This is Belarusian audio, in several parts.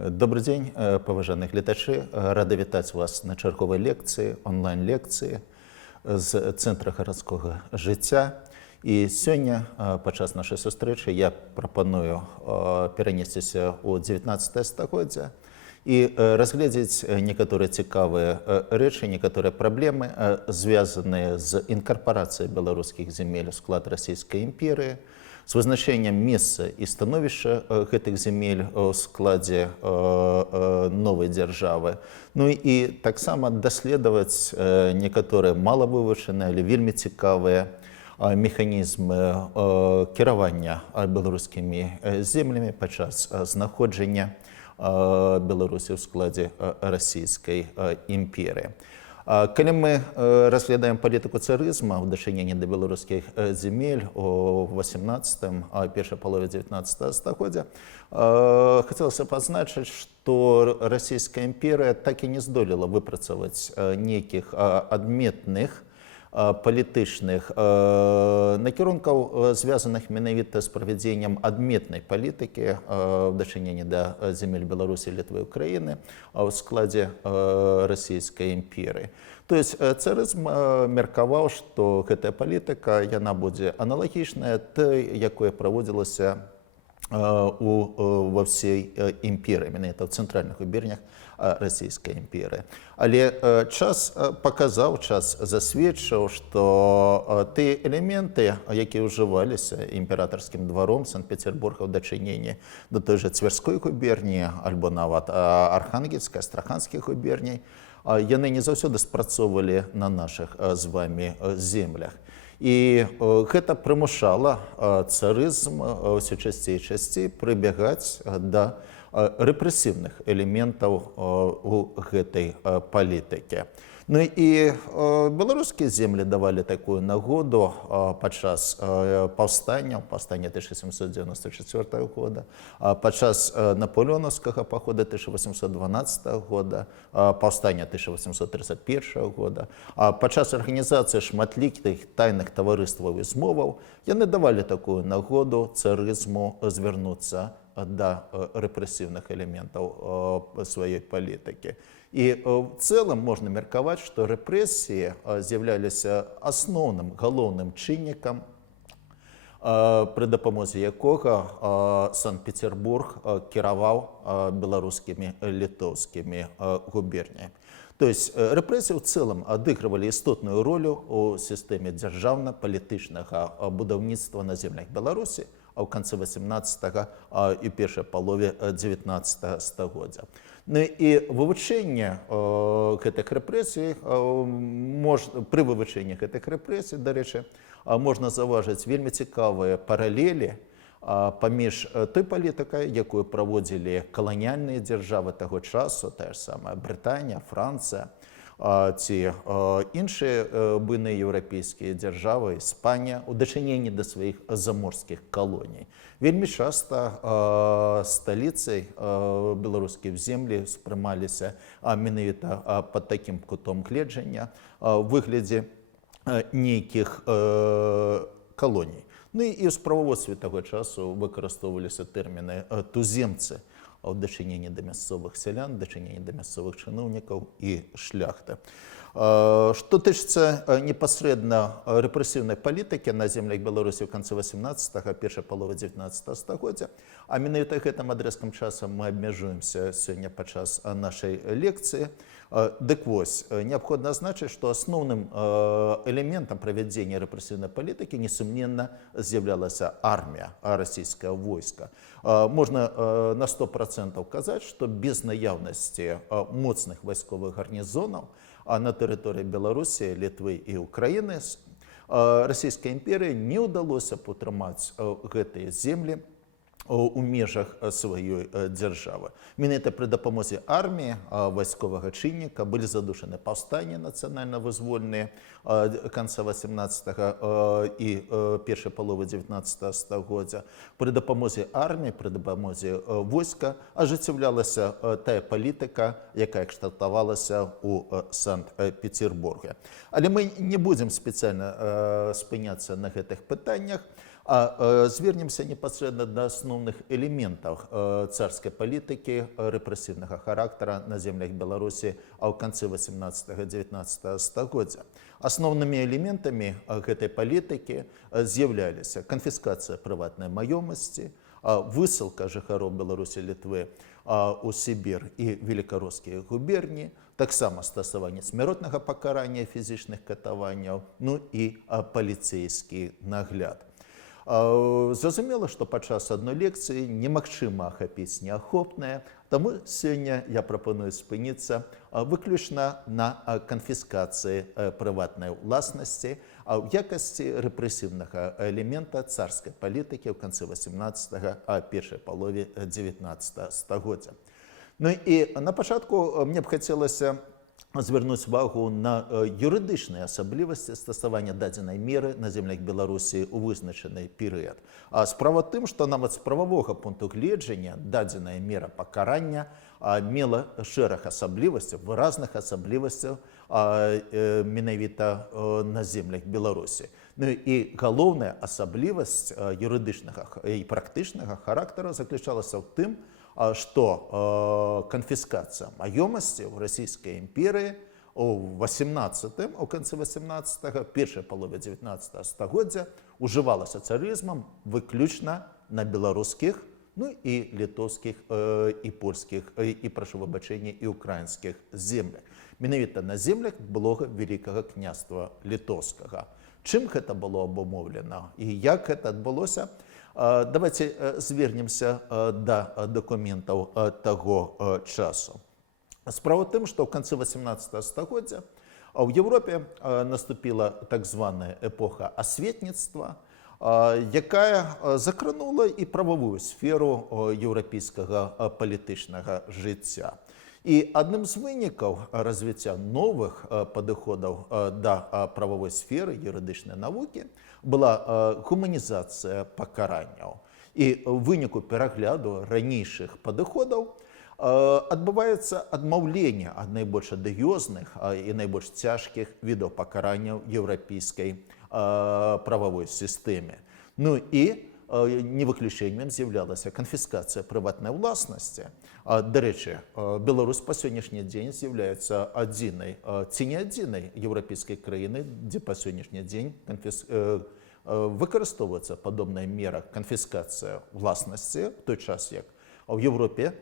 Добрый дзень, паважаныя гледачы. Рады вітаць вас на чарговай лекцыі, онлайн-лекцыі з цэнтра гарадскога жыцця. І сёння, падчас нашай сустрэчы, я прапаную перанесціся ў 19 стагоддзя і разгледзець некаторыя цікавыя рэчы, некаторыя праблемы, звязаныя з інкарпарацыяй беларускіх земель у склад расійскай імперыі, з вызначэннем месца і становішча гэтых земель у складзе новай дзяржавы. Ну і таксама даследаваць некаторыя малавывучаныя, але вельмі цікавыя механізмы кіравання беларускімі землямі падчас знаходжання Беларусі ў складзе расійскай імперыі. Калі мы разглядаем палітыку царызма ў дачыненні да беларускіх земель у 18-м, першай палове 19 стагоддзя, хацелася пазначыць, што расійская імперыя так і не здолела выпрацаваць нейкіх адметных палітычных накірункаў, звязаных менавіта з правядзеннем адметнай палітыкі ў дачыненні да земель Беларусі, Літвы і Украіны ў складзе расійскай імперыі. То есть царызм меркаваў, што гэтая палітыка яна будзе аналагічная той, якая праводзілася ва ўсёй імперыі, менавіта ў цэнтральных губернях расійскай імперыі. Але час паказаў, час засведчыў, што тыя элементы, якія ўжываліся імператарскім дваром Санкт-Петербурга ў дачыненні да той жа Цверской губерніі, альбо нават Архангельскай, Астраханскіх губерній, яны не заўсёды спрацоўвалі на нашых з вамі землях. І гэта прымушала царызм ўсё часцей і часцей прыбягаць да рэпрэсіўных элементаў у гэтай палітыкі. Ну і беларускія землі давалі такую нагоду падчас паўстання 1794 года, падчас напалеонаўскага пахода 1812 года, паўстання 1831 года, падчас арганізацыі шматлікіх тайных таварыстваў і змоваў, яны давалі такую нагоду царызму звярнуцца да рэпрэсіўных элементаў сваёй палітыкі. І в цэлым можна меркаваць, што рэпрэсіі з'яўляліся асноўным, галоўным чыннікам, пры дапамозе якога Санкт-Петербург кіраваў беларускімі, літоўскімі губерніямі. То есть рэпрэсіі ў цэлым адыгрывалі істотную ролю ў сістэме дзяржаўна-палітычнага будаўніцтва на землях Беларусі, а ў канцы 18-го і першай палове 19 стагоддзя. Ну і вывучэнне гэтых рэпрэсій, пры вывучэнні гэтых рэпрэсій, дарэчы, можна заўважыць вельмі цікавыя паралелі паміж той палітыкай, якую праводзілі каланіяльныя дзяржавы таго часу, тая ж самая Брытанія, Францыя, ці іншыя буйныя еўрапейскія дзяржавы, Іспанія, у дачыненні да сваіх заморскіх калоній. Вельмі часта сталіцай беларускія землі спрымаліся менавіта пад такім кутом гледжання ў выглядзе нейкіх калоній. Ну і ў справаводстве таго часу выкарыстоўваліся тэрміны туземцы ў дачыненні да мясцовых сялян, дачыненні да мясцовых чыноўнікаў і шляхты. Што тычыцца непасрэдна рэпрэсіўнай палітыкі на землях Беларусі ў канцы 18-го, першай паловы 19 стагоддзя, а менавіта гэтым адрэзкам часу мы абмяжуемся сёння падчас нашай лекцыі. Дык вось, неабходна азначыць, што асноўным элементам правядзення рэпрэсіўнай палітыкі несумненна з'яўлялася армія, расійскае войска. Можна на 100% казаць, што без наяўнасці моцных вайсковых гарнізонаў на тэрыторыі Беларусі, Літвы і Украіны расійскай імперыі не ўдалося б утрымаць гэтыя землі у межах сваёй дзяржавы. Менавіта пры дапамозе арміі, вайсковага чынніка былі задушаны паўстанні нацыянальна-вызвольныя канца 18-го і першай паловы 19 стагоддзя. Пры дапамозе арміі, пры дапамозе войска ажыццяўлялася тая палітыка, якая кшталтавалася ў Санкт-Петербурге. Але мы не будзем спецыяльна спыняцца на гэтых пытаннях. Звернемся непосредственно до основных элементов царской политики репрессивного характера на землях Беларуси в конце 18-19 стагоддзя. Основными элементами этой политики з'являлись конфискация приватной маёмасці, высылка жыхароў Беларусі, Літвы у Сібір і великоросскія губерні, таксама стасаванне смяротнага пакарання, фізічных катаванняў, ну і паліцэйскі нагляд. Зразумела, што падчас адной лекцыі немагчыма ахапіць неахопнае, таму сёння я прапаную спыніцца выключна на канфіскацыі прыватнай уласнасці в якасці рэпрэсіўнага элемента царскай палітыкі ў канцы 18-го, а першай палове 19 стагоддзя. Ну і на пачатку мне б хацелася звярнуць увагу на юрыдычныя асаблівасці стасавання дадзенай меры на землях Беларусі ў вызначаны перыяд. Справа тым, што нават з прававога пункту гледжання дадзеная мера пакарання мела шэраг асаблівасцяў, выразных асаблівасцяў менавіта на землях Беларусі. Ну і галоўная асаблівасць юрыдычнага і практычнага характара заключалася ў тым, что конфискация маёмасці в Российской империи у конце 18-го, первой половине 19 стагоддзя уживалася царизмом выключно на белорусских, ну и литовских, и польских, и, прошу выбачэння, и украинских землях. Менавіта на землях былога Великого княства Литовского. Чым гэта было абумоўлена и як гэта адбылося? Давайте звернемся до документаў таго часу. Справа тым, што ў канцы 18 стагоддзя в Европе наступила так званая эпоха асветніцтва, якая закранула і правовую сферу еўрапейскага палітычнага жыцця. І адным з вынікаў развіцця новых падыходаў да правовой сферы юрыдычнай навукі была гуманізацыя пакаранняў. І ў выніку перагляду ранейшых падыходаў адбываецца адмаўленне ад найбольш адыёзных і найбольш цяжкіх відаў пакаранняў еўрапейскай правовой сістэме. Ну і не выключэннем з'яўлялася канфіскацыя прыватнай уласнасці. Дарэчы, Беларусь па сённяшні дзень з'яўляецца адзінай, ці не адзінай еўрапейскай краіны, дзе па сённяшні дзень выкарыстоўваецца падобная мера канфіскацыя уласнасці, в той час як в Европе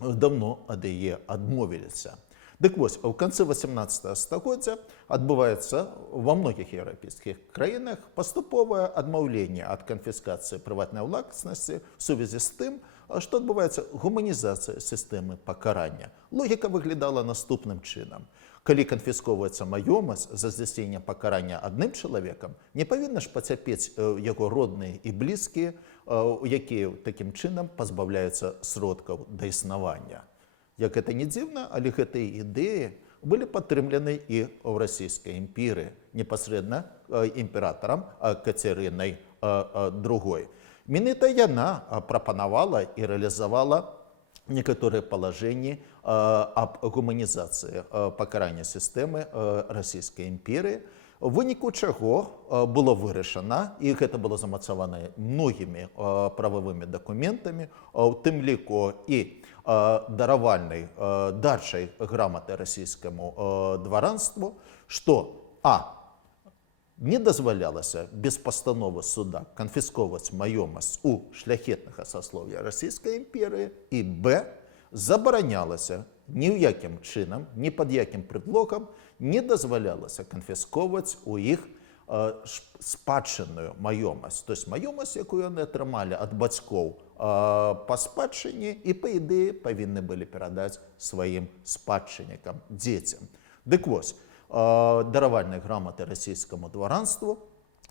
давно ад яе адмовіліся. Дык вось, у канцы 18 стагоддзя адбываецца ва многіх еўрапейскіх краінах паступовае адмаўленне ад канфіскацыі прыватнай уласнасці в сувязі з тым, што адбываецца гуманізацыя сістэмы пакарання. Логіка выглядала наступным чынам. Калі канфісковваецца маёмасць за здзяйсненне пакарання адным чалавекам, не павінны ж пацярпець яго родныя і блізкія, якія такім чынам пазбаўляюцца сродкаў да існавання. Як гэта не дзіўна, але гэтыя ідэі былі падтрымлены і ў расійскай імперыі, непасрэдна імператарам Кацярынай II. Менавіта яна прапанавала і рэалізавала некаторыя палажэнні аб гуманізацыі пакарання сістэмы расійскай імперыі, у выніку чаго было вырашана, і гэта было замацавана многімі прававымі дакументамі, у тым ліку і даравальнай дарчай граматы расійскаму дваранству, што не дазвалялася без пастановы суда канфісковваць маёмасць у шляхетнага саслоўя расійскай імперыі, і забаранялася ні ў якім чынам, ні пад якім предлогам не дазвалялася канфісковваць у іх спадчынную маёмасць, то есть маёмасць, якую яны атрымалі ад бацькоў па спадчыне і па ідэі павінны былі перадаць сваім спадчыннікам, дзецям. Дык вось, даравальнай граматы расійскаму дваранству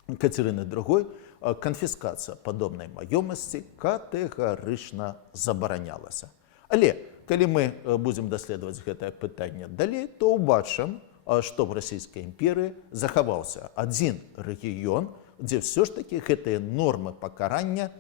Кацярыны II канфіскацыя падобнай маёмасці катэгарычна забаранялася. Але калі мы будзем даследаваць гэтае пытанне далей, то ўбачым, што в расійскай імперыі захаваўся адзін рэгіён, дзе ўсё ж такі гэтыя нормы пакарання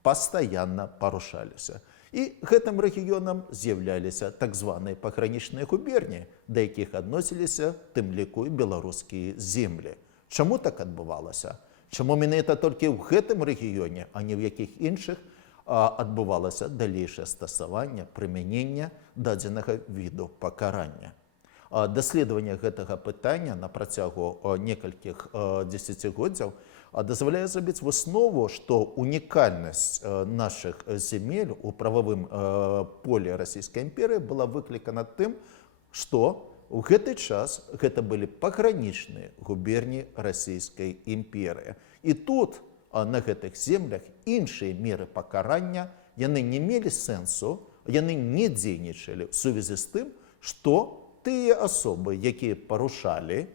пастаянна парушаліся. І гэтым рэгіёнам з'яўляліся так званыя пагранічныя губерні, да якіх адносіліся тым ліку і беларускія землі. Чаму так адбывалася? Чому менавіта толькі ў гэтым рэгіёне, а не ў якіх іншых, адбывалася далейшае стасаванне, прымянення дадзенага віду пакарання. Даследаванне гэтага пытання на працягу некалькіх дзесяцігоддзяў дазваляе зрабіць выснову, што унікальнасць нашых земель у прававым поле Расійскай імперыі была выклікана тым, што ў гэты час гэта былі пагранічныя губерні Расійскай імперыі. І тут, на гэтых землях, іншыя меры пакарання, яны не мелі сэнсу, яны не дзейнічалі ў сувязі з тым, што тыя асобы, якія парушалі,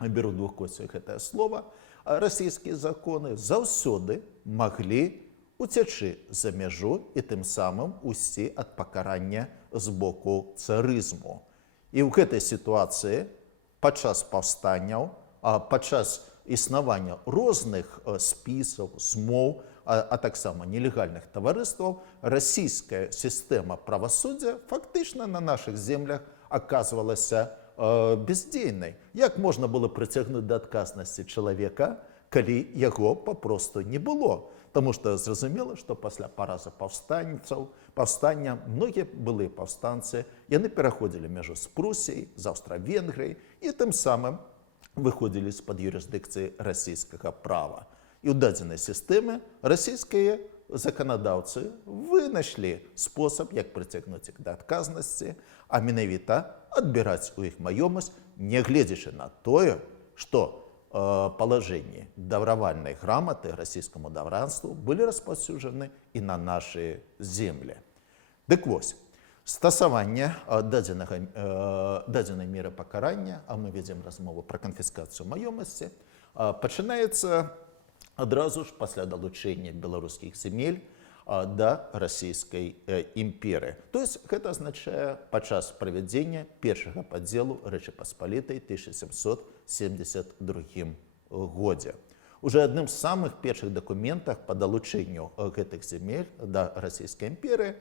беру двухкосцевых гэтае слова, расійскія законы, заўсёды маглі уцячы за мяжу і тым самым усці ад пакарання з боку царызму. І ў гэтай сітуацыі падчас паўстанняў, падчас існавання розных спісаў, змоў, а таксама нелегальных таварыстваў, расійская сістэма правасуддзя фактычна на нашых землях аказвалася бездзейнай. Як можна было прыцягнуць да адказнасці чалавека, калі яго папросту не было? Таму што зразумела, што пасля паразы паўстання многія былыя паўстанцы, яны пераходзілі мяжу з Прусіяй, з Аўстра-Венгрыяй і тым самым выходзілі з-пад юрысдыкцыі расійскага права. І ў дадзенай сістэме расійскія заканадаўцы вынайшлі спосаб, як прыцягнуць іх да адказнасці, а менавіта адбіраць у іх маёмасць, нягледзячы на тое, што палажэнні даўравальнай граматы расійскаму даўранству былі распаўсюджаны і на нашы землі. Дык вось, стасаванне дадзенай меры пакарання, а мы вядзем размову пра канфіскацыю маёмасці, пачынаецца адразу ж пасля далучэння беларускіх земель да Расійскай імперыі. То есть гэта азначае падчас правядзення першага падзелу Рэчы Паспалітай 1772 годзе. Уже адным з самых першых дакументах па далучэнню гэтых земель да Расійскай імперыі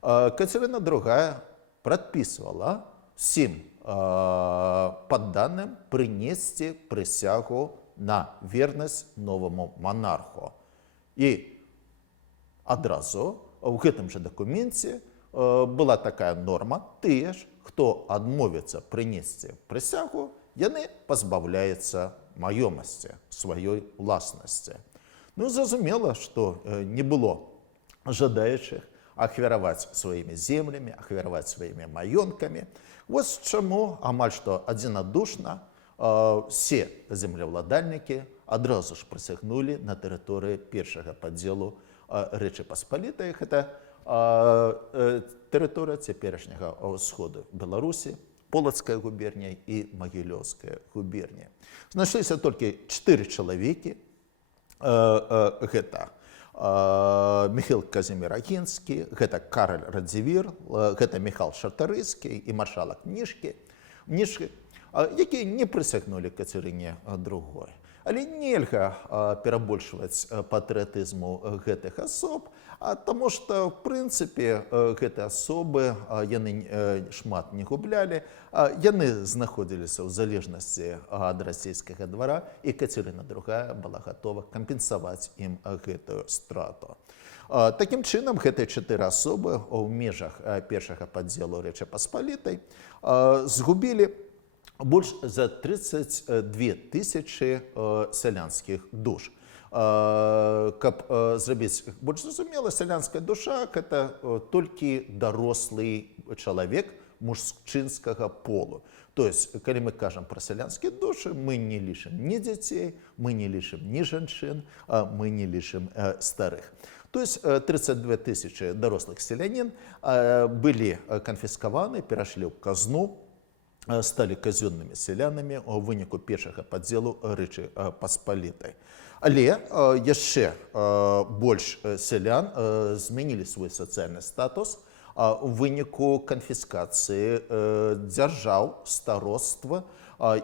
Кацярына II прадпісвала всім падданым прынесці прысягу на вернасць новаму манарху. І адразу ў гэтым жа дакуменце была такая норма: тыя ж, хто адмовіцца прынесці прысягу, яны пазбаўляюцца маёмасці, сваёй уласнасці. Ну, зразумела, што не было жадаючых ахвяраваць сваімі землямі, ахвяраваць сваімі маёнткамі. Вось чаму амаль што адзінадушна все землеўладальнікі адразу ж прысягнулі на тэрыторыі першага падзелу Рэчы Паспалітай. Гэта тэрыторыя цяперашняга ўсходу Беларусі, Полацкая губерня і Магілёўская губерня. Знайшліся толькі 4 чалавекі. Гэта Міхаіл Казімір Агінскі, гэта Караль Радзівір, гэта Міхал Чартарыйскі і маршалак Мнішкі, якія не прысягнулі Кацярыне II. Але нельга перабольшваць патрыятызму гэтых асоб, таму што, в прынцыпе, гэтыя асобы, яны шмат не гублялі, яны знаходзіліся ў залежнасці ад расійскага двара, і Кацярына II была гатова кампенсаваць ім гэтую страту. Такім чынам, гэтыя 4 асобы ў межах першага падзелу Рэчы Паспалітай згубілі больш за 32 тысячы сялянскіх душ. Каб зрабіць больш зразумела, сялянская душа – гэта толькі дарослы чалавек мужчынскага полу. То есть, калі мы кажам пра сялянскія душы, мы не лічым ні дзяцей, мы не лічым ні жанчын, мы не лічым старых. То есть 32 тысячы дарослых селянін былі канфіскаваны, перашлі ў казну, сталі казённымі сялянамі ў выніку першага падзелу Рэчы Паспалітай. Але яшчэ больш сялян змянілі свой сацыяльны статус у выніку канфіскацыі дзяржаў, староства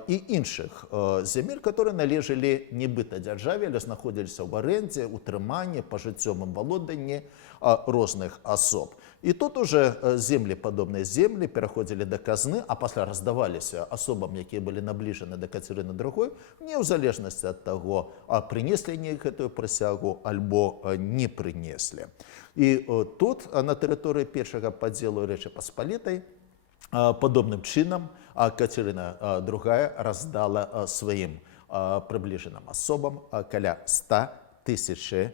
і іншых земель, которые належалі нібыта дзяржаве, але знаходзіліся ў арэндзе, утрыманні, пажыццёвым валоданні розных особ. И тут уже земли, падобныя земли, пераходзілі да казны, а пасля раздаваліся асобам, якія былі набліжаны да Кацярыны II, не ў залежнасці ад таго, прынеслі они гэтую прысягу альбо не прынеслі. І тут, на тэрыторыі першага падзелу Рэчы Паспалітай, падобным чынам Кацярына II раздала сваім прыбліжаным асобам каля 100 000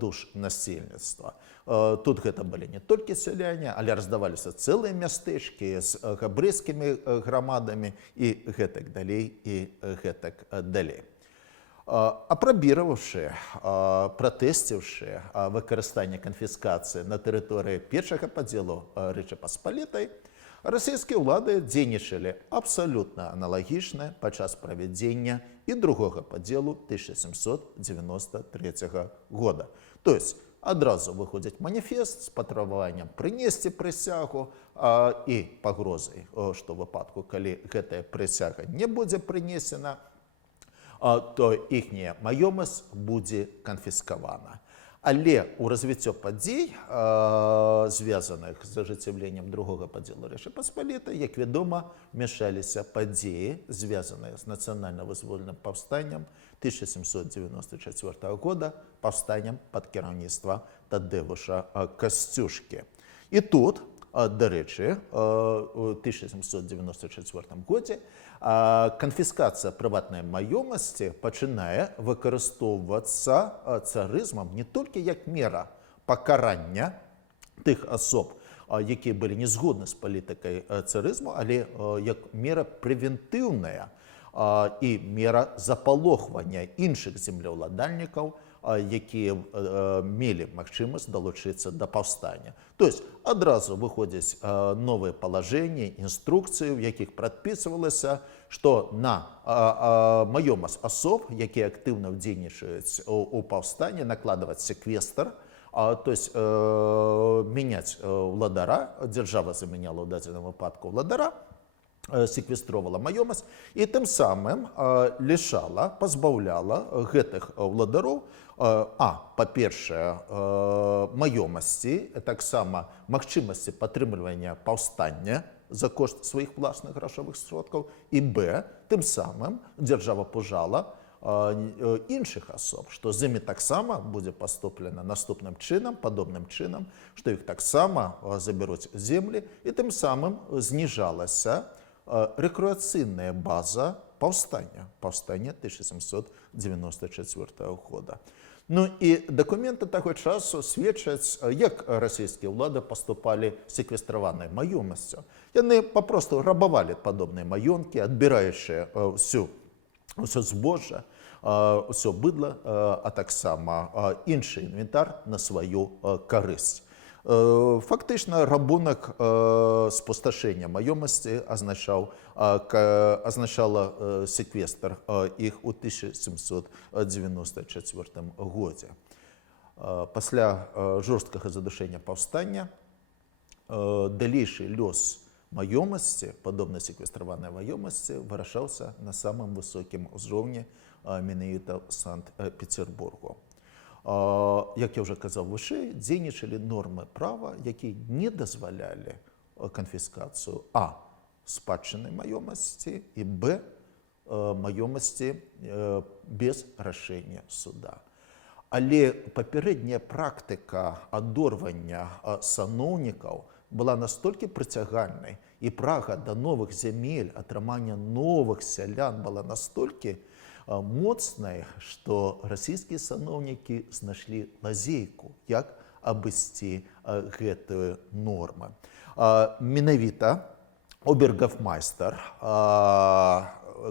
душ насельніцтва. Тут гэта былі не толькі сяляне, але раздаваліся цэлыя мястэчкі з габрэйскімі грамадамі і гэтак далей, і гэтак далей. Апрабіраваўшы, пратэсціўшы выкарыстанне канфіскацыі на тэрыторыі першага падзелу Рэчы Паспалітай, расійскія ўлады дзейнічалі абсалютна аналагічна падчас правядзення і другога падзелу 1793 года. То есть адразу выходзіць маніфест з патрабаваннем прынесці прысягу і пагрозай, што ў выпадку, калі гэтая прысяга не будзе прынесена, то іхняя маёмасць будзе канфіскавана. Але ў развіццё падзей, звязаных з ажыццяўленнем другога падзелу Рэчы Паспалітай, як вядома, мяшаліся падзеі, звязаныя з нацыянальна-вызвольным паўстаннем 1794 года, паўстаннем пад кіраўніцтва Тадэвуша Касцюшкі. І тут, дарэчы, у 1794 годзе канфіскацыя прыватнай маёмасці пачынае выкарыстоўвацца царызмам не толькі як мера пакарання тых асоб, якія былі не згодны з палітыкай царызму, але як мера прэвентыўная і мера запалохвання іншых землеўладальнікаў, якія мелі магчымасць далучыцца да паўстання. То есть адразу выходзяць новыя палажэнні, інструкцыі, у якіх прадпісвалася, што на маёмасць асоб, якія актыўна ўдзельнічаюць у паўстанні, накладваць секвестр, то есть мяняць ўладара, дзяржава замяняла ў дадзеным выпадку ўладара, секвестровала маёмасць і тым самым лішала, пазбаўляла гэтых ўладароў, па-першае, маёмасці, таксама магчымасці падтрымлівання паўстання за кошт сваіх власных грашовых сродкаў, і тым самым дзяржава пужала іншых асоб, што з імі таксама будзе паступлена наступным чынам, падобным чынам, што іх таксама забяруць землі, і тым самым зніжалася рэкрэацыйная база паўстання 1794 года. Ну і дакументы таго часу сведчаць, як расійскія ўлады паступалі з секвестраванай маёмасцю. Яны папросту рабавалі падобныя маёнткі, адбіраючы ўсё збожжа, ўсё быдла, а таксама іншы інвентар на сваю карысць. Фактычна рабунак спусташэння маёмасці азначала секвестр іх у 1794 годзе. Пасля жорсткага задушэння паўстання далейшы лёс маёмасці, падобна секвестраванай маёмасці, вырашаўся на самым высокім узроўні менавіта Санкт-Петербургу. Як я ўжо казаў вышэй, дзейнічалі нормы права, якія не дазвалялі канфіскацыю спадчыннай маёмасці і маёмасці без рашэння суда. Але папярэдняя практыка адорвання саноўнікаў была настолькі прыцягальнай, і прага да новых зямель, атрымання новых сялян была настолькі моцнай, што расійскія саноўнікі знайшлі лазейку, як абысці гэтую норму. Менавіта обергофмайстар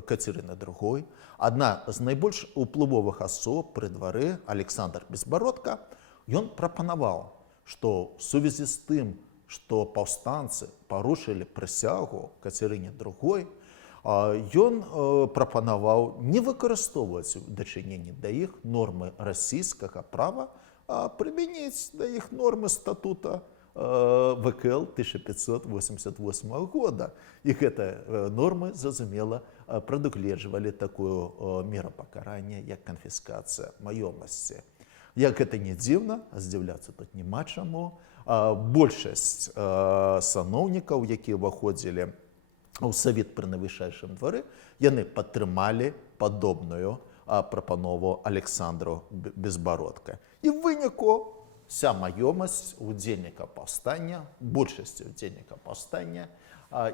Кацярыны II, адна з найбольш уплывовых асоб пры двары, Александр Безбародка, ён прапанаваў, што ў сувязі з тым, што паўстанцы парушылі прысягу Кацярыне II, ён прапанаваў не выкарыстоўваць у дачыненні да іх нормы расійскага права, а прымяніць да іх нормы статута ВКЛ 1588 года. І гэтыя нормы, зразумела, прадугледжвалі такую меру пакарання, як канфіскацыя маёмасці. Як гэта не дзіўна, здзіўляцца тут няма чаму. Большасць сановнікаў, якія ўваходзілі ў савет пры найвышэйшым двары, яны падтрымалі падобную прапанову Александру Безбародка. І ў выніку вся маёмасць удзельніка паўстання, большасці удзельніка паўстання,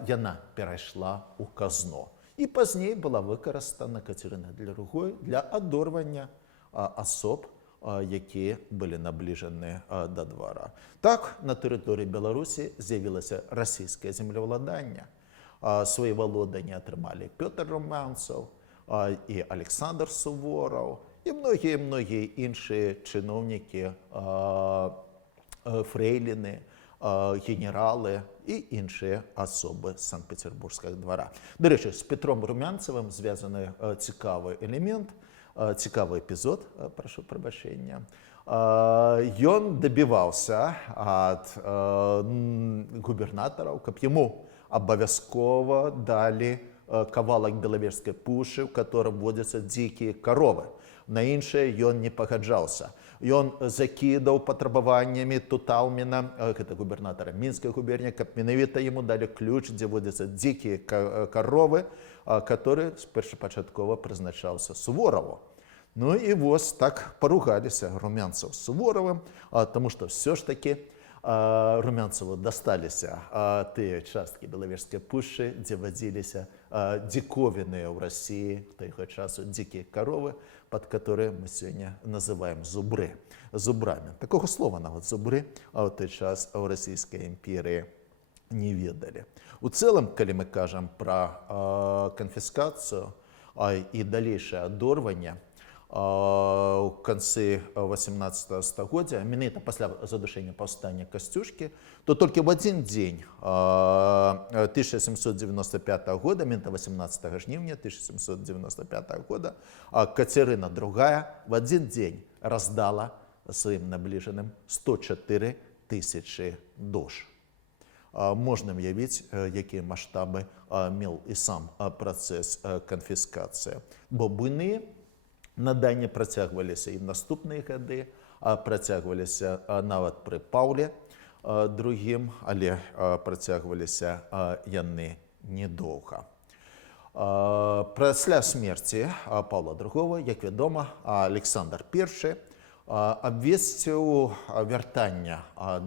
яна перайшла ў казну. І пазней была выкарыстана Кацярынай II для адорвання асоб, якія былі набліжаны да двара. Так, на тэрыторыі Беларусі з'явілася расійскае землеўладанне. Свае валоданні атрымалі Пётр Румянцаў і Александр Сувораў, і многія іншыя чыноўнікі, фрэйліны, генералы і іншыя асобы Санкт-Петербургскага двара. До рэчы, з Петром Румянцевым звязаны цікавы элемент, цікавы эпізод, прашу прабачэння. Ён дабіваўся ад губернатараў, каб яму абавязкова далі кавалак Белавежскай пушы, у котором водзяцца дзікія каровы. На іншае ён не пагаджаўся. Ён закідаў патрабаваннямі Туталміна, гэта губернатара Мінскай губерніі, каб менавіта яму далі ключ, дзе водзяцца дзікія каровы, который першапачаткова прызначаўся Сувораву. Ну і вось так паругаліся Румянцаў з Суворавым, таму што ўсё ж такі Румянцеву дасталіся тыя часткі Белавежскай пушчы, дзе вадзіліся дзіковіныя ў Расіі таго часу дзікія каровы, пад которые мы сёння называем зубрамі. Такога слова нават зубры ў той час у Расійскай імперіі не ведалі. У цэлым, калі мы кажам пра канфіскацыю і далейшае адорванне, у канцы 18 стагоддзя, менавіта пасля задушэння паўстання Касцюшкі, то толькі в адзін дзень 1795 года, менавіта 18 жніўня 1795 года, Кацярына II в адзін дзень раздала сваім набліжаным 104 тысячы душ. Можна уявіць, якія маштабы меў і сам працэс канфіскацыі. Бо буйныя наданні працягваліся і в наступныя гады, працягваліся нават пры Паўле II, але працягваліся яны недоўга. Пасля смерці Паўла II, як вядома, Александр I абвесціў вяртанне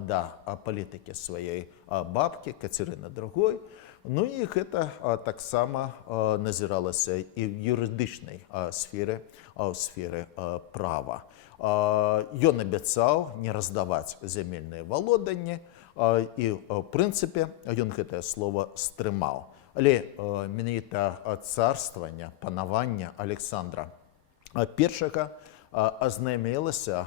да палітыкі сваёй бабкі Кацярыны II. Ну і гэта таксама назіралася і в юрыдычнай сферы, у сферы права. Ён абяцаў не раздаваць зямельныя валоданні і, в прынцыпе, ён гэтае слово стрымаў. Але менавіта царстваванне, панаванне Александра I азнаямілася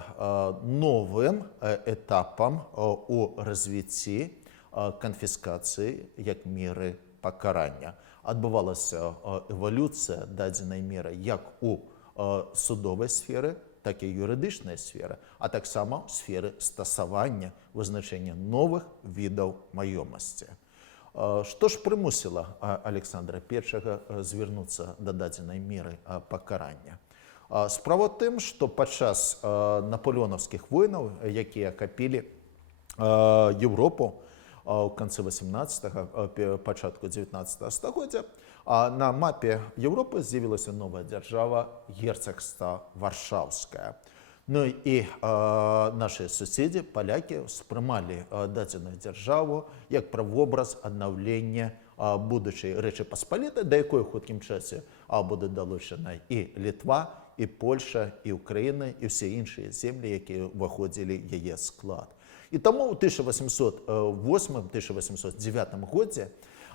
новым этапам у развіцці канфіскацыі як меры пакарання. Адбывалася эвалюцыя дадзенай меры як у судовай сферы, так і юрыдычнай сферы, а таксама ў сферы стасавання, вызначэння новых відаў маёмасці. Што ж прымусіла Александра I звярнуцца да дадзенай меры пакарання? Справа ў тым, што падчас напалеонаўскіх войнаў, якія ахапілі Еўропу ў канцы 18-го, пачатку 19-го стагоддзя, на мапе Еўропы з'явілася новая дзяржава герцагства Варшаўскае. Ну і нашыя суседзі, палякі, успрымалі дадзеную дзяржаву як правобраз аднаўлення будучай Рэчы Паспалітай, да якой у хуткім часе будуць далучаны і Літва, і Польша, і Украіна, і ўсе іншыя землі, якія ўваходзілі яе склад. І таму ў 1808-1809 годзе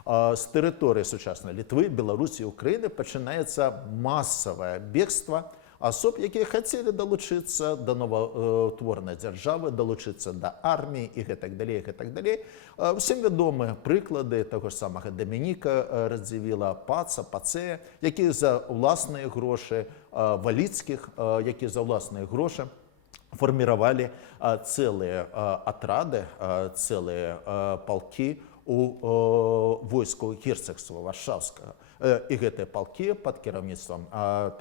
з тэрыторыі сучаснай Літвы, Беларусі і Украіны пачынаецца масавае бегства асоб, якія хацелі далучыцца да новаўтворанай дзяржавы, далучыцца да арміі і гэтак далей, гэтак далей. Усім вядомыя прыклады таго ж самага Дамініка Радзівіла, Паца, Пацея, якія за ўласныя грошы, Валіцкіх, якія за ўласныя грошы фарміравалі цэлыя атрады, цэлыя палкі у войску герцагства Варшаўскага. І гэтыя палкі пад кіраўніцтвам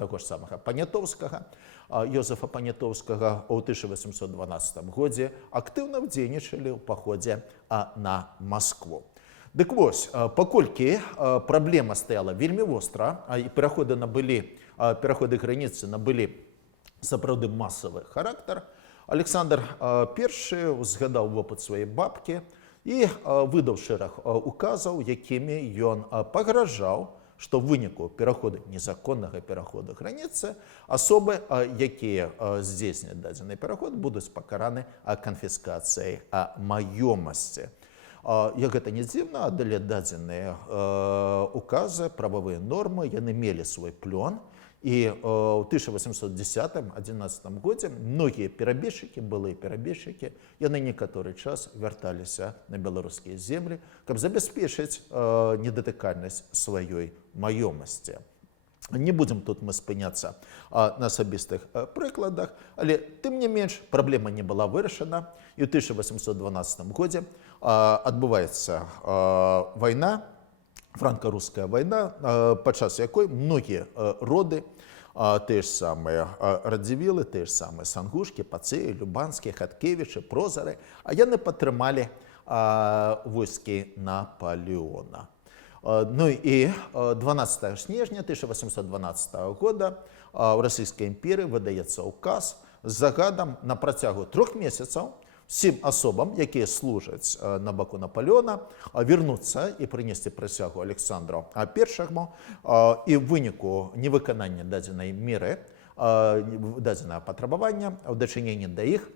таго ж самага Панятоўскага, Ёзефа Панятоўскага ў 1812 годзе актыўна ўдзельнічалі ў паходзе на Маскву. Дык вось, паколькі праблема стаяла вельмі востра, і пераходы граніцы набылі сапраўды масавы характар, Александр I узгадаў вопыт сваёй бабкі і выдаў шэраг указаў, якімі ён пагражаў, што ў выніку незаконнага пераходу граніцы асобы, якія здзейсняць дадзены пераход, будуць пакараны канфіскацыяй маёмасці. Як гэта не дзіўна, але дадзеныя указы, прававыя нормы, яны мелі свой плён. І ў 1810-11 годзе многія перабежчыкі, былыя перабежчыкі, яны некаторы час вярталіся на беларускія землі, каб забяспечыць недатыкальнасць сваёй маёмасці. Не будзем тут мы спыняцца на асабістых прыкладах, але тым не менш праблема не была вырашана, і ў 1812 годзе адбываецца вайна, франка-руская вайна, падчас якой многія роды, тыя ж самыя Радзівілы, тыя ж самыя Сангушкі, Пацеі, Любанскія, Хаткевічы, Прозары, яны падтрымалі войскі Напалеона. Ну і 12 снежня 1812 года ў Расійскай імперыі выдаецца ўказ з загадам на працягу 3 месяцаў всім асобам, якія служаць на баку Напалеона, вярнуцца і прынесці прысягу Александру I, і ў выніку невыканання дадзенай меры, дадзенага патрабавання ў дачыненні да іх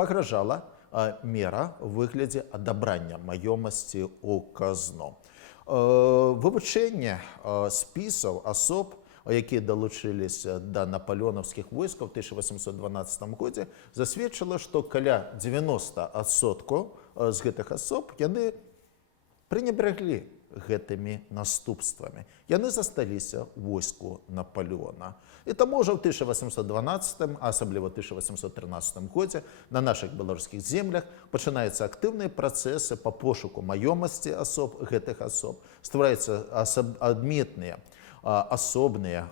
пагражала мера ў выглядзе адабрання маёмасці ў казну. Вывучэнне спісаў асоб, якія далучыліся да напалеонаўскіх войскаў ў 1812 годзе, засведчыла, што каля 90% з гэтых асоб яны пренебраглі гэтымі наступствамі. Яны засталіся ў войску Напалеона. І таму ўжо ў 1812, а асабліва ў 1813 годзе на нашых беларускіх землях пачынаюцца актыўныя працэсы па пошуку маёмасці асоб, гэтых асоб. Ствараюцца адметныя асобныя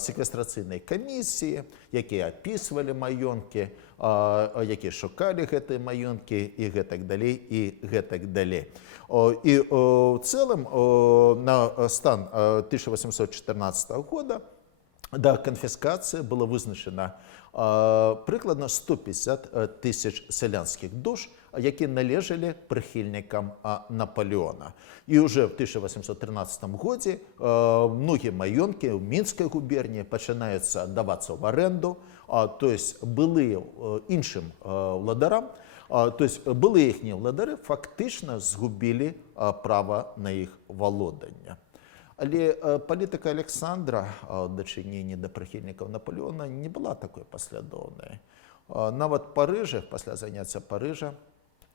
секвестрацыйныя камісіі, якія апісвалі маёнткі, якія шукалі гэтыя маёнткі і гэтак далей, і гэтак далей. І ў цэлым на стан 1814 года да канфіскацыі было вызначана прыкладна 150 тысяч сялянскіх душ, якія належалі прыхільнікам Напалеона. І ўжо ў 1813 годзе многія маёнткі ў Мінскай губерніі пачынаюцца аддавацца ў арэнду, то есть былыя іншым ўладарам, то есть былыя іхнія ўладары фактычна згубілі права на іх валодання. Але палітыка Александра ў дачыненні да прыхільнікаў Напалеона не была такой паслядоўнай. Нават Парыжа, пасля заняцця Парыжа,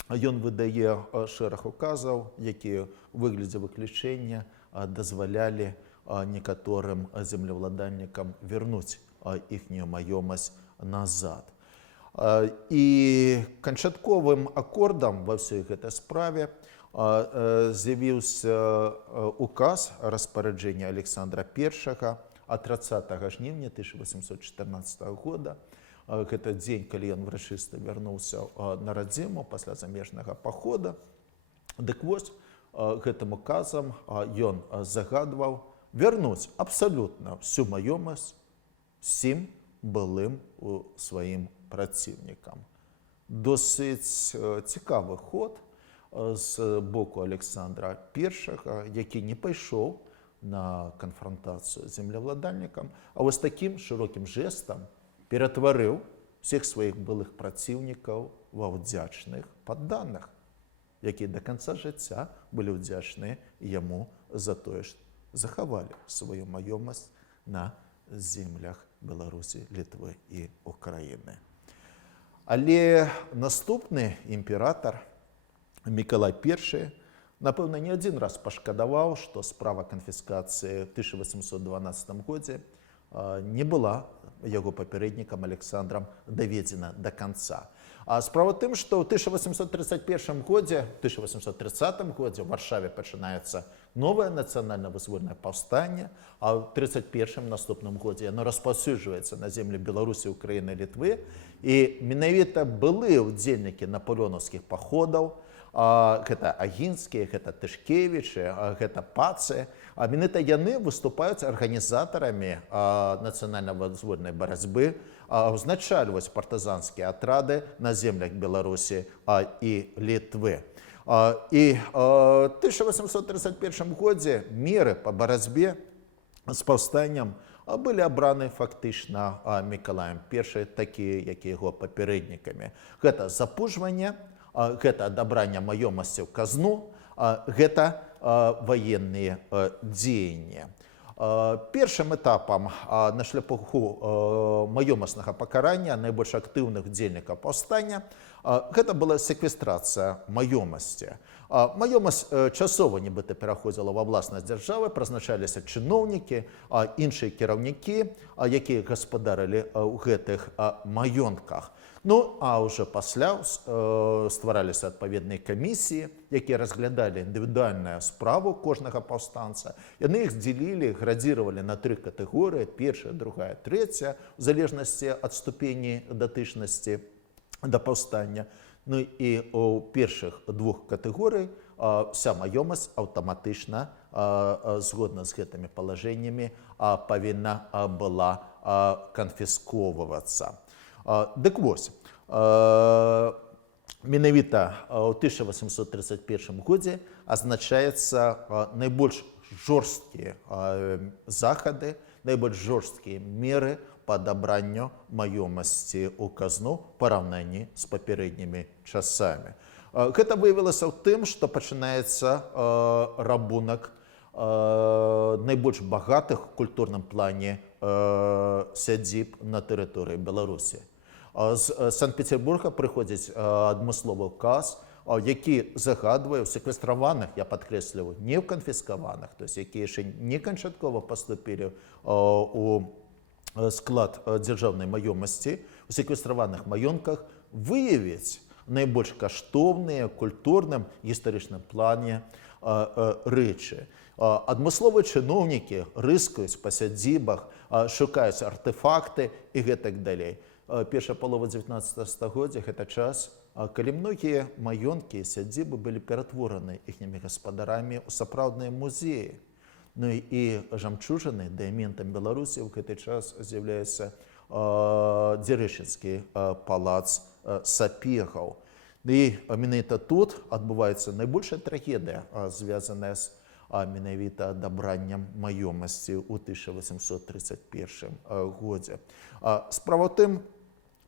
ён выдае шэраг указаў, якія ў выглядзе выключэння дазвалялі некаторым землеўладальнікам вярнуць іхнюю маёмасць назад. І канчатковым акордам ва ўсёй гэтай справе з'явіўся указ распараджэння Александра I ад 30 жніўня 1814 года. Гэта дзень, калі ён урачыста вярнуўся на радзіму пасля замежнага пахода. Дык вось, гэтым указам ён загадваў вярнуць абсалютна ўсю маёмасць усім былым сваім праціўнікам. Досыць цікавы ход з боку Александра I, які не пайшоў на канфрантацыю з землеўладальнікам, а вось такім шырокім жэстам ператварыў усіх сваіх былых праціўнікаў ва ўдзячных падданых, якія да канца жыцця былі ўдзячныя яму за тое, што захавалі сваю маёмасць на землях Беларусі, Літвы і Украіны. Але наступны імператар Мікалай I, напэўна, не адзін раз пашкадаваў, што справа канфіскацыі ў 1812 годзе не была яго папярэднікам Александрам даведзена да канца. А справа в тым, што ў 1831 годзе, 1830 годзе ў Варшаве пачынаецца новае нацыянальна-вызвольнае паўстанне, а ў 31 наступным годзе яно распаўсюджваецца на землі Беларусі, Украіны, Літвы. І менавіта былыя ўдзельнікі напалеонаўскіх паходаў, гэта Агінскія, гэта Тышкевічы, гэта Пацы, а менавіта яны выступаюць арганізатарамі нацыянальна-вызвольнай барацьбы, узначальваюць партызанскія атрады на землях Беларусі і Літвы. І ў 1831 годзе меры па барацьбе з паўстаннем былі абраны фактычна Мікалаем I, такія, як і яго папярэднікамі. Гэта запужванне, гэта адабранне маёмасці ў казну, гэта ваенныя дзеянні. Першым этапам на шляху маёмаснага пакарання найбольш актыўных удзельнікаў паўстання гэта была секвестрацыя маёмасці. Маёмасць часова нібыта пераходзіла ва ўласнасць дзяржавы, прызначаліся чыноўнікі, іншыя кіраўнікі, якія гаспадарылі ў гэтых маёнтках. Ну, а ўжо пасля ствараліся адпаведныя камісіі, якія разглядалі індывідуальную справу кожнага паўстанца. Яны іх дзелілі, градзіравалі на 3 катэгорыі: першая, другая, трэцяя, у залежнасці ад ступені датычнасці да паўстання. Ну і ў першых 2 катэгорый вся маёмасць аўтаматычна, згодна з гэтымі палажэннямі, павінна была канфісковвацца. Дык вось, менавіта ў 1831 годзе азначаецца найбольш жорсткія захады, найбольш жорсткія меры па адабранню маёмасці ў казну ў параўнанні з папярэднімі часамі. Гэта выявілася ў тым, што пачынаецца рабунак найбольш багатых у культурным плане сядзіб на тэрыторыі Беларусі. З Санкт-Петербурга прыходзіць адмысловы ўказ, які загадвае ў секвестраваных, я падкрэсліваю, не ў канфіскаваных, то есть якія яшчэ не канчаткова паступілі у склад дзяржаўнай маёмасці, у секвестраваных маёнтках выявіць найбольш каштоўныя ў культурным гістарычным плане рэчы. Адмысловыя чыноўнікі рыскаюць па сядзібах, шукаюць артефакты і гэтак далей. Першая палова 19 стагоддзя – гэта час, калі многія маёнткі і сядзібы былі ператвораны іхнімі гаспадарамі ў сапраўдныя музеі. Ну і жамчужыны, дыяментам Беларусі ў гэты час з'яўляецца Дзерэчынскі палац сапегаў. І менавіта тут адбываецца найбольшая трагедыя, звязаная з менавіта адабраннем маёмасці ў 1831 годзе. Справа ў тым,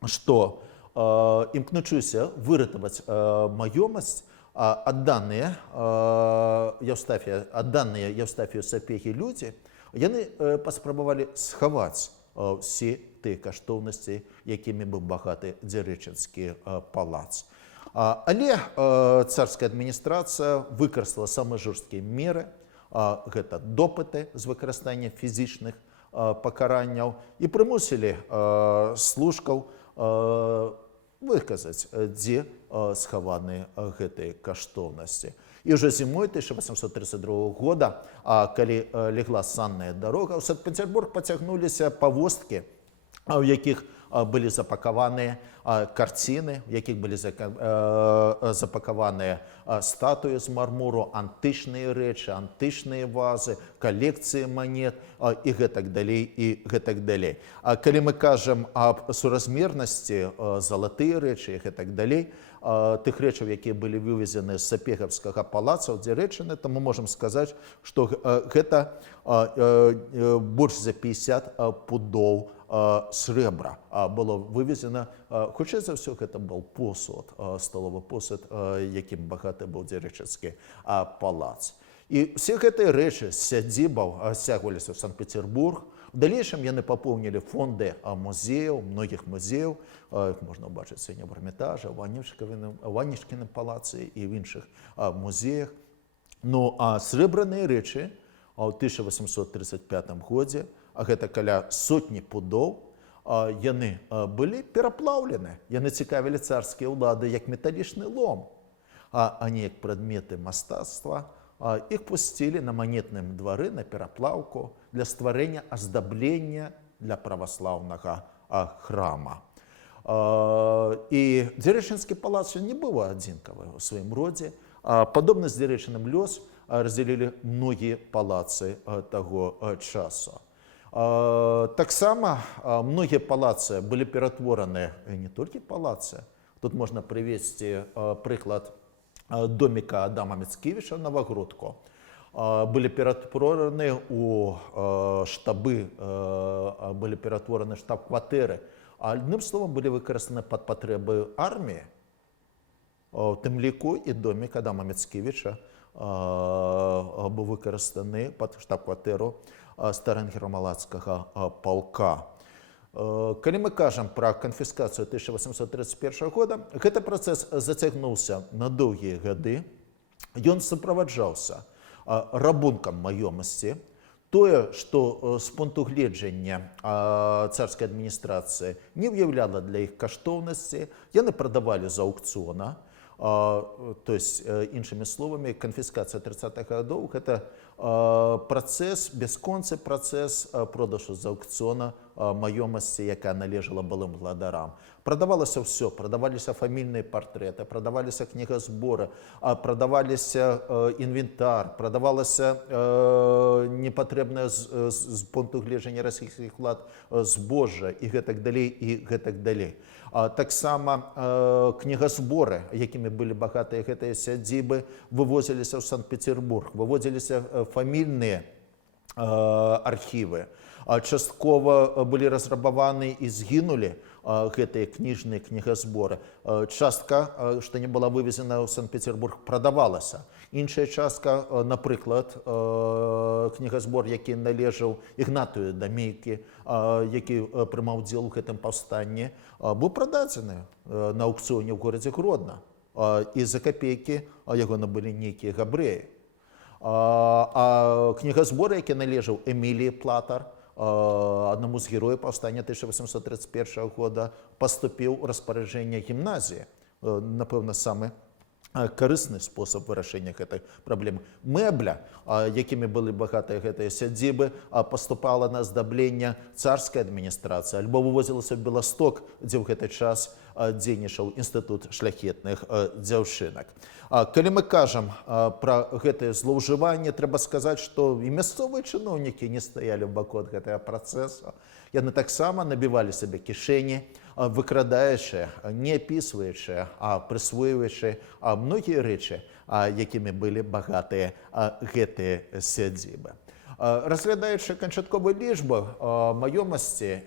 што імкнучыся выратаваць маёмасць, адданыя Евстафію Сапегі людзі, яны паспрабавалі схаваць ўсе тыя каштоўнасці, якімі быў багаты Дзерэчынскі палац. Але царская адміністрацыя выкарыстала самыя жорсткія меры, гэта допыты з выкарыстаннем фізічных пакаранняў, і прымусілі служкаў выказаць, дзе схаваны гэтыя каштоўнасці. І ўжо зімой 1832 года, калі легла санная дарога, ў Санкт-Петербург пацягнуліся павозкі, у якіх былі запакаваныя карціны, у якіх былі запакаваныя статуі з мармуру, антычныя рэчы, антычныя вазы, калекцыі манет і гэтак далей, і гэтак далей. Калі мы кажам аб суразмернасці, залатыя рэчы і гэтак далей, тых рэчаў, якія былі вывезены з Сапегаўскага палаца ў Дзерэчыны, то мы можам сказаць, што гэта больш за 50 пудоў срэбра было вывезена. Хутчэй за ўсё, гэта был посуд, сталовы посуд, якім багаты быў Дзерэчынскі палац. І все гэтыя рэчы з сядзібаў сцягваліся ў Санкт-Петербург. У далейшым яны папоўнілі фонды музеяў, многіх музеяў. Можна ўбачыць сёння в Эрмітажы, у Ванішкіным палацы і в іншых музеях. Ну, а срэбраныя рэчы ў 1835 годзе, а гэта каля сотні пудоў, яны былі пераплаўлены, яны цікавілі царскія ўлады як металічны лом, а не як прадметы мастацтва. Іх пусцілі на манетным двары на пераплаўку для стварэння аздаблення для праваслаўнага храма. І Дзярэчынскі палац не быў адзінкавы ў сваім родзе. Падобна з Дзярэчыным лёс раздзялілі многія палацы таго часу. Таксама многія палацы былі ператвораны, не толькі палацы, тут можна прывесці прыклад доміка Адама Міцкевіча на Новагрудку, былі ператвораны ў штабы, былі ператвораны штаб-кватэры, адным словам былі выкарыстаны пад патрэбы арміі, у тым ліку і домік Адама Міцкевіча быў выкарыстаны пад штаб-кватэру старангерманскага палка. Калі мы кажам пра канфіскацыю 1831 года, гэты працэс зацягнуўся на доўгія гады. Ён суправаджаўся рабункам маёмасці. Тое, што з пункту гледжання царскай адміністрацыі не ўяўляла для іх каштоўнасці, яны прадавалі з аўкцыёна. То есть, іншымі словамі, канфіскацыя 30-х гадоў – гэта працэс, бясконцы працэс продажу з аўкцыёна маёмасці, якая належала былым владарам. Прадавалася ўсё, прадаваліся фамільныя партрэты, прадаваліся кнігазборы, прадаваліся інвентар, прадавалася непатрэбнае з пункту гледжання расійскіх улад збожжа і гэтак далей, і гэтак далей. Таксама кнігазборы, якімі былі багатыя гэтыя сядзібы, вывозіліся ў Санкт-Петербург, вывозіліся фамільныя архівы. Часткова былі разрабаваны і згінулі гэтыя кніжныя кнігазборы. Частка, што не была вывезена ў Санкт-Петербург, прадавалася. Іншая частка, напрыклад, кнігазбор, які належаў Ігнатыю Дамейкі, які прымаў удзел у гэтым паўстанні, быў прададзены на аўкцыёне ў горадзе Гродна. І за капейкі яго набылі нейкія габрэі. А кнігазбор, які належаў Эміліі Платар, аднаму з герояў паўстання 1831 года, паступіў у распараджэнне гімназіі. Напэўна, самы карысны спосаб вырашэння гэтай праблемы. Мэбля, якімі былі багатыя гэтыя сядзібы, паступала на аздабленне царскай адміністрацыі, альбо вывозілася ў Беласток, дзе ў гэты час дзейнічаў інстытут шляхетных дзяўчынак. Калі мы кажам пра гэтае злоўжыванне, трэба сказаць, што і мясцовыя чыноўнікі не стаялі ў баку ад гэтага працэсу. Яны таксама набівалі сабе кішэні, выкрадаючы, не апісваючы, а прысвойваючы многія рэчы, якімі былі багатыя гэтыя сядзібы. Разглядаючы канчатковую лічбу маёмасці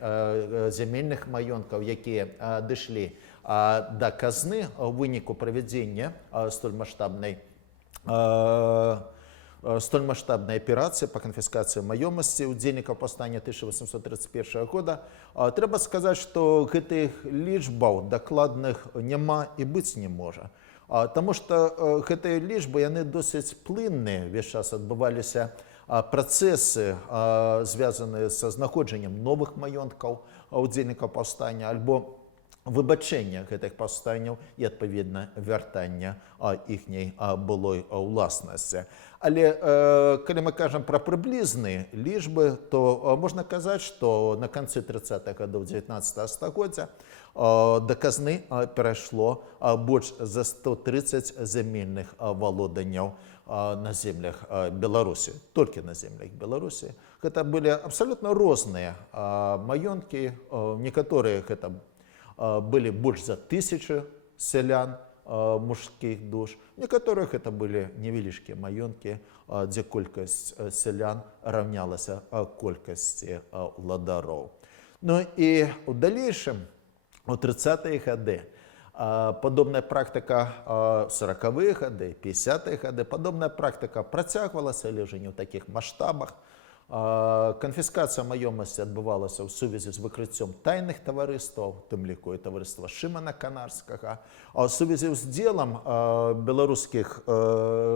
зямельных маёнткаў, якія дышлі да казны ў выніку правядзення столь маштабнай аперацыі па канфіскацыі маёмасці удзельнікаў паўстання 1831 года, трэба сказаць, што гэтых лічбаў дакладных няма і быць не можа. Таму што гэтыя лічбы, яны досыць плынныя, увесь час адбываліся працэсы, звязаныя са знаходжаннем новых маёнткаў удзельнікаў паўстання, альбо выбачэння гэтых паўстанняў і, адпаведна, вяртання іхняй былой уласнасці. Але калі мы кажам пра прыблізныя лічбы, то можна казаць, што на канцы 30-х гадоў 19 стагоддзя да казны перайшло больш за 130 зямельных валоданняў на землях Беларусі, толькі на землях Беларусі. Гэта былі абсалютна розныя маёнткі, некаторыя гэта былі больш за 1000 сялян мужскіх душ, некаторых это былі невялічкія маёнткі, дзе колькасць сялян раўнялася колькасці ўладароў. Ну і ў далейшым, у 30-е гады, падобная практыка 40-е гады, 50-е гады, падобная практыка працягвалася, але ўжо не ў такіх маштабах. Канфіскацыя маёмасці адбывалася ў сувязі з выкрыццём тайных таварыстваў, тым ліку і таварыства Шымана Канарскага, а ў сувязі з удзелам беларускіх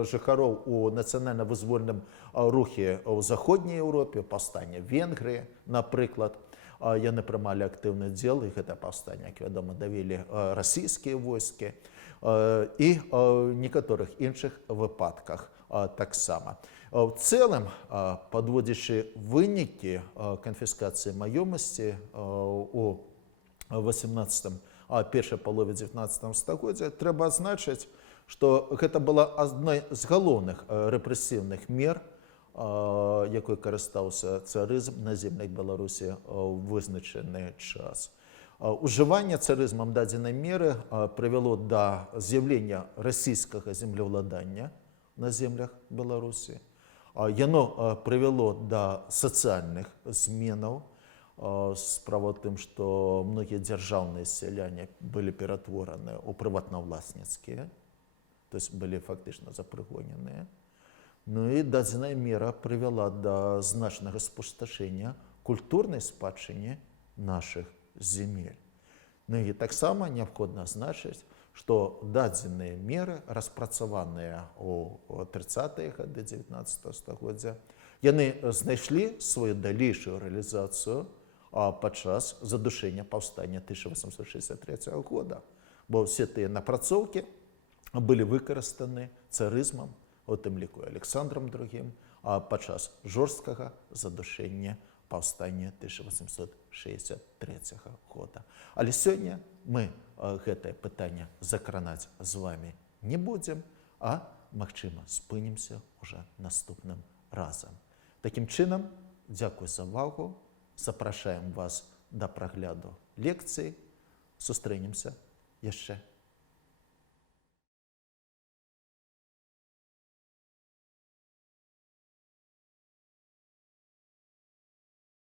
жыхароў у нацыянальна-вызвольным рухе ў заходняй Еўропе, паўстання Венгрыі, напрыклад. яны прымалі актыўны удзел, і гэта паўстанне, як вядома, давелі расійскія войскі, і некаторых іншых выпадках таксама. В цэлым, падводзячы вынікі канфіскацыі маёмасці у першай палове 19 стагоддзя, трэба адзначыць, што гэта была адной з галоўных рэпрэсіўных мер, якой карыстаўся царызм на землях Беларусі ў вызначаны час. Ужыванне царызмам дадзенай меры прывяло да з'яўлення расійскага землеўладання на землях Беларусі. Яно прывяло да сацыяльных зменаў. Справа ў тым, што многія дзяржаўныя сяляне былі ператвораны ў прыватнаўласніцкія, то есть былі фактычна запрыгоненыя. Ну і дадзеная мера прывяла да значнага спусташэння культурнай спадчыне нашых земель. Ну і таксама неабходна адзначыць, што дадзеныя меры, распрацаваныя ў 30-е гады 19 стагоддзя, яны знайшлі сваю далейшую рэалізацыю падчас задушэння паўстання 1863 года, бо ўсе тыя напрацоўкі былі выкарыстаны царызмам, у тым ліку Александром II, падчас жорсткага задушэння паўстання 1863 года. Але сёння мы гэтае пытанне закранаць з вами не будзем, а, магчыма, спынімся ўжо наступным разам. Такім чынам, дзякуй за ўвагу, запрашаем вас да прагляду лекцый, сустрэнемся яшчэ.